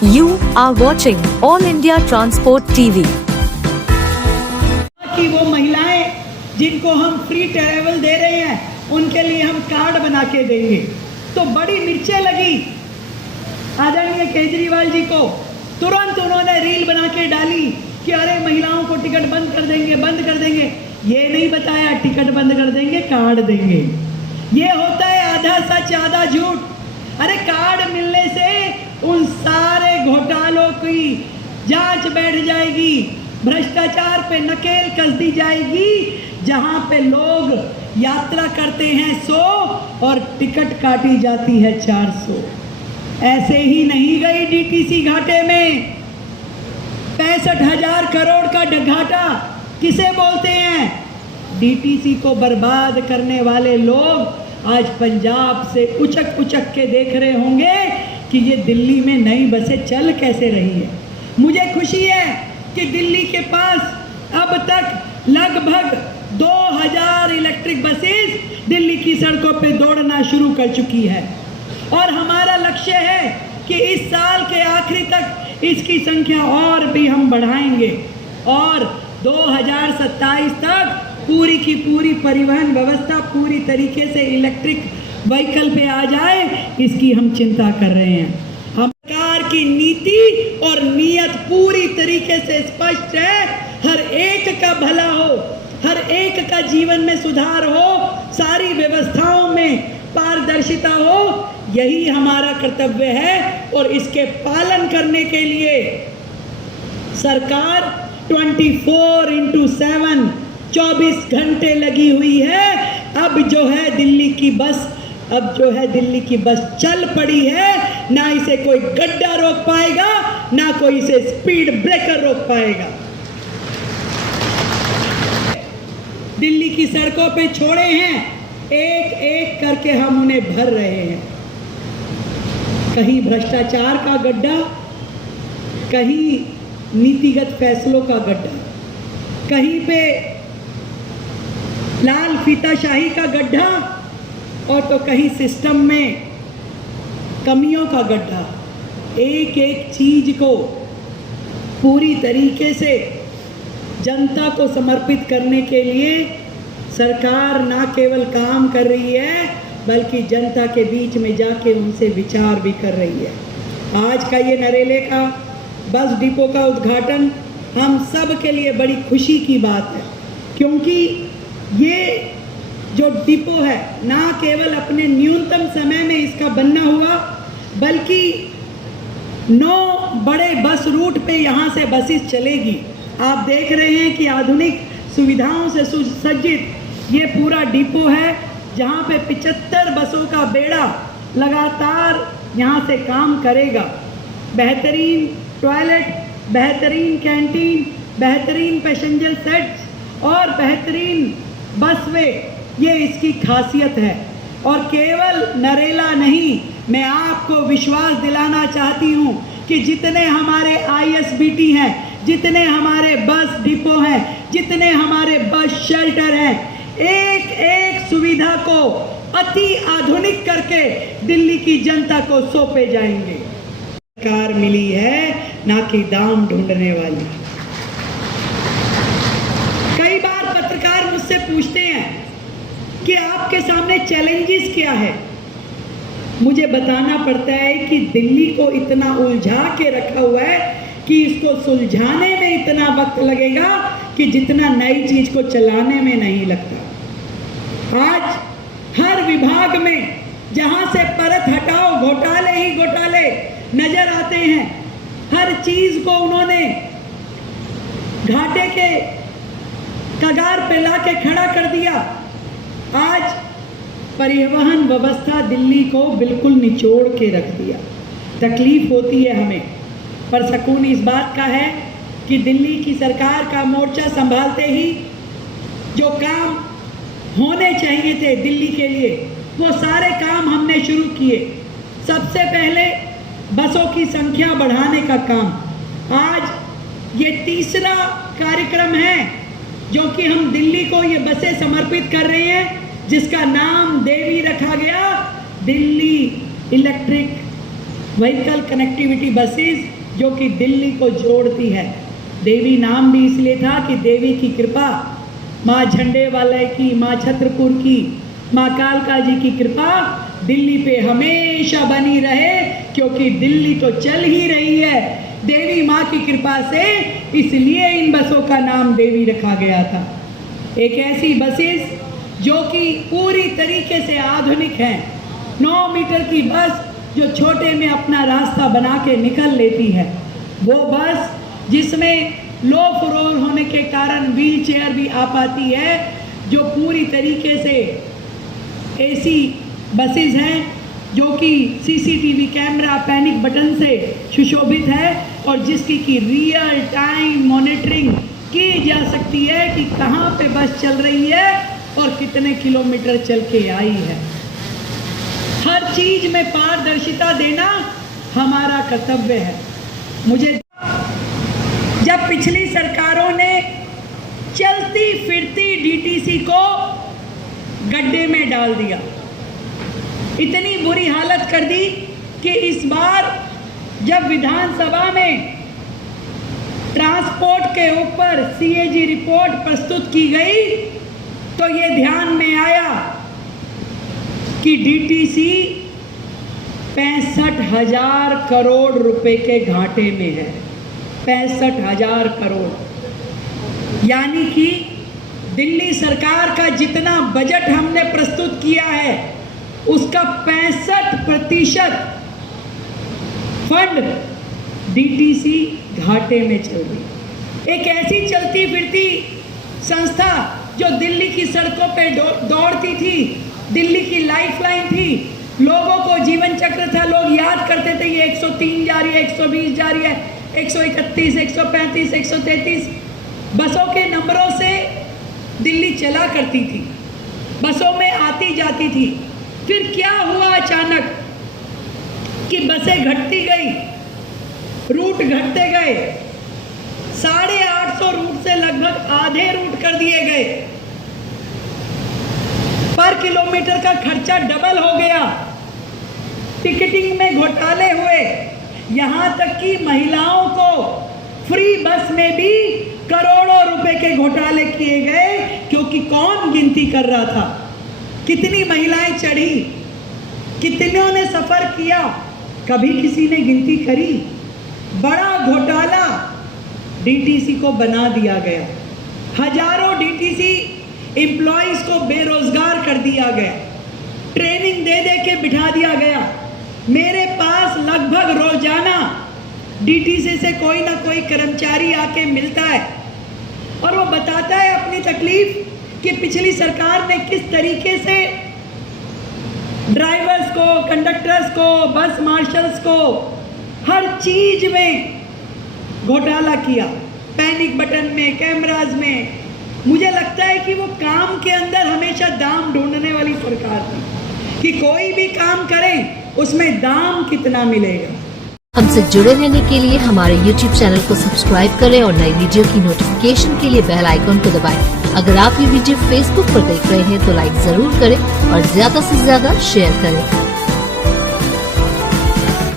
You are watching All India Transport TV. कि वो महिलाएं जिनको हम फ्री ट्रैवल दे रहे हैं उनके लिए हम कार्ड बना के देंगे। तो बड़ी मिर्चें लगी आदरणीय केजरीवाल जी को। तुरंत उन्होंने रील बना के डाली कि अरे महिलाओं को टिकट बंद कर देंगे। ये नहीं बताया टिकट बंद कर देंगे, कार्ड देंगे। ये होता है आधा सच आधा झूठ। अरे कार्ड मिलने से उन सारे घोटालों की जांच बैठ जाएगी, भ्रष्टाचार पे नकेल कस दी जाएगी। जहां पे लोग यात्रा करते हैं 100 और टिकट काटी जाती है 400। ऐसे ही नहीं गई डीटीसी घाटे में। 65,000 करोड़ का घाटा किसे बोलते हैं? डीटीसी को बर्बाद करने वाले लोग आज पंजाब से उचक के देख रहे होंगे कि ये दिल्ली में नई बसें चल कैसे रही है। मुझे खुशी है कि दिल्ली के पास अब तक लगभग 2000 इलेक्ट्रिक बसेस दिल्ली की सड़कों पे दौड़ना शुरू कर चुकी है और हमारा लक्ष्य है कि इस साल के आखिरी तक इसकी संख्या और भी हम बढ़ाएंगे और 2027 तक पूरी की पूरी परिवहन व्यवस्था पूरी तरीके से इलेक्ट्रिक व्हीकल पे आ जाए, इसकी हम चिंता कर रहे हैं। हम सरकार की नीति और नीयत पूरी तरीके से स्पष्ट है। हर एक का भला हो, हर एक का जीवन में सुधार हो, सारी व्यवस्थाओं में पारदर्शिता हो, यही हमारा कर्तव्य है और इसके पालन करने के लिए सरकार 24/7 24 घंटे लगी हुई है। अब जो है दिल्ली की बस चल पड़ी है। ना इसे कोई गड्ढा रोक पाएगा, ना कोई इसे स्पीड ब्रेकर रोक पाएगा। दिल्ली की सड़कों पे छोड़े हैं, एक एक करके हम उन्हें भर रहे हैं। कहीं भ्रष्टाचार का गड्ढा, कहीं नीतिगत फैसलों का गड्ढा, कहीं पे लाल फीताशाही का गड्ढा और तो कहीं सिस्टम में कमियों का गड्ढा। एक एक चीज को पूरी तरीके से जनता को समर्पित करने के लिए सरकार ना केवल काम कर रही है बल्कि जनता के बीच में जाके उनसे विचार भी कर रही है। आज का ये नरेले का बस डिपो का उद्घाटन हम सब के लिए बड़ी खुशी की बात है, क्योंकि ये जो डिपो है ना केवल अपने न्यूनतम समय में इसका बनना हुआ बल्कि 9 बड़े बस रूट पे यहाँ से बसेस चलेगी। आप देख रहे हैं कि आधुनिक सुविधाओं से सुसज्जित ये पूरा डिपो है, जहाँ पे 75 बसों का बेड़ा लगातार यहाँ से काम करेगा। बेहतरीन टॉयलेट, बेहतरीन कैंटीन, बेहतरीन पैसेंजर सेट्स और बेहतरीन बसवे, ये इसकी खासियत है। और केवल नरेला नहीं, मैं आपको विश्वास दिलाना चाहती हूँ कि जितने हमारे ISBT हैं, जितने हमारे बस डिपो हैं, जितने हमारे बस शेल्टर हैं, एक एक सुविधा को अति आधुनिक करके दिल्ली की जनता को सौंपे जाएंगे। सरकार मिली है, ना कि दाम ढूंढने वाली। कई बार पत्रकार मुझसे पूछते हैं कि आपके सामने चैलेंजेस क्या है। मुझे बताना पड़ता है कि दिल्ली को इतना उलझा के रखा हुआ है कि इसको सुलझाने में इतना वक्त लगेगा कि जितना नई चीज को चलाने में नहीं लगता। आज हर विभाग में जहां से परत हटाओ घोटाले ही घोटाले नजर आते हैं। हर चीज को उन्होंने घाटे के कगार पे लाके खड़ा कर दिया। आज परिवहन व्यवस्था दिल्ली को बिल्कुल निचोड़ के रख दिया। तकलीफ होती है हमें, पर सुकून इस बात का है कि दिल्ली की सरकार का मोर्चा संभालते ही जो काम होने चाहिए थे दिल्ली के लिए, वो सारे काम हमने शुरू किए। सबसे पहले बसों की संख्या बढ़ाने का काम। आज ये तीसरा कार्यक्रम है जो कि हम दिल्ली को ये बसें समर्पित कर रहे हैं, जिसका नाम देवी रखा गया, Delhi electric vehicle connectivity buses जो कि दिल्ली को जोड़ती है। देवी नाम भी इसलिए था कि देवी की कृपा, माँ झंडे वाले की, माँ छत्रपुर की, माँ कालका जी की कृपा दिल्ली पे हमेशा बनी रहे, क्योंकि दिल्ली तो चल ही रही है देवी माँ की कृपा से, इसलिए इन बसों का नाम देवी रखा गया था। एक ऐसी बसेस जो कि पूरी तरीके से आधुनिक हैं, 9 मीटर की बस जो छोटे में अपना रास्ता बना के निकल लेती है, वो बस जिसमें लो फ्लोर होने के कारण व्हील चेयर भी आ पाती है, जो पूरी तरीके से एसी बसेस हैं, जो कि सीसीटीवी कैमरा पैनिक बटन से सुशोभित है और जिसकी की रियल टाइम मॉनिटरिंग की जा सकती है कि कहाँ पे बस चल रही है और कितने किलोमीटर चल के आई है। हर चीज में पारदर्शिता देना हमारा कर्तव्य है। मुझे जब पिछली सरकारों ने चलती फिरती डीटीसी को गड्ढे में डाल दिया, इतनी बुरी हालत कर दी कि इस बार जब विधानसभा में ट्रांसपोर्ट के ऊपर सीएजी रिपोर्ट प्रस्तुत की गई तो ये ध्यान में आया कि डीटीसी 65,000 करोड़ रुपए के घाटे में है। 65,000 करोड़, यानी कि दिल्ली सरकार का जितना बजट हमने प्रस्तुत किया है उसका 65% फंड डीटीसी घाटे में चल रही। एक ऐसी चलती फिरती संस्था जो दिल्ली की सड़कों पे दौड़ती थी, दिल्ली की लाइफलाइन थी, लोगों को जीवन चक्र था, लोग याद करते थे ये 103 जा रही है, 120 जा रही है, 131, 135, 133 बसों के नंबरों से दिल्ली चला करती थी, बसों में आती जाती थी। फिर क्या हुआ अचानक कि बसें घटती गई, रूट घटते गए, 850 रूट से लगभग आधे रूट कर दिए गए, पर किलोमीटर का खर्चा डबल हो गया, टिकटिंग में घोटाले हुए, यहाँ तक कि महिलाओं को फ्री बस में भी करोड़ों रुपए के घोटाले किए गए, क्योंकि कौन गिनती कर रहा था, कितनी महिलाएं चढ़ी, कितनों ने सफर किया, कभी किसी ने गिनती करी। बड़ा घोटाला डीटीसी को बना दिया गया, हजारों डीटीसी एम्प्लॉइज को बेरोजगार कर दिया गया, ट्रेनिंग दे दे के बिठा दिया गया। मेरे पास लगभग रोजाना डीटीसी से कोई ना कोई कर्मचारी आके मिलता है और वो बताता है अपनी तकलीफ कि पिछली सरकार ने किस तरीके से ड्राइवर्स को, कंडक्टर्स को, बस मार्शल्स को, हर चीज में घोटाला किया, पैनिक बटन में, कैमराज में। मुझे लगता है कि वो काम के अंदर हमेशा दाम ढूंढने वाली सरकार थी कि कोई भी काम करें उसमें दाम कितना मिलेगा। हमसे जुड़े रहने के लिए हमारे YouTube चैनल को सब्सक्राइब करें और नई वीडियो की नोटिफिकेशन के लिए बेल आइकन को दबाएं। अगर आप ये वीडियो Facebook पर देख रहे हैं तो लाइक जरूर करें और ज्यादा से ज्यादा शेयर करें।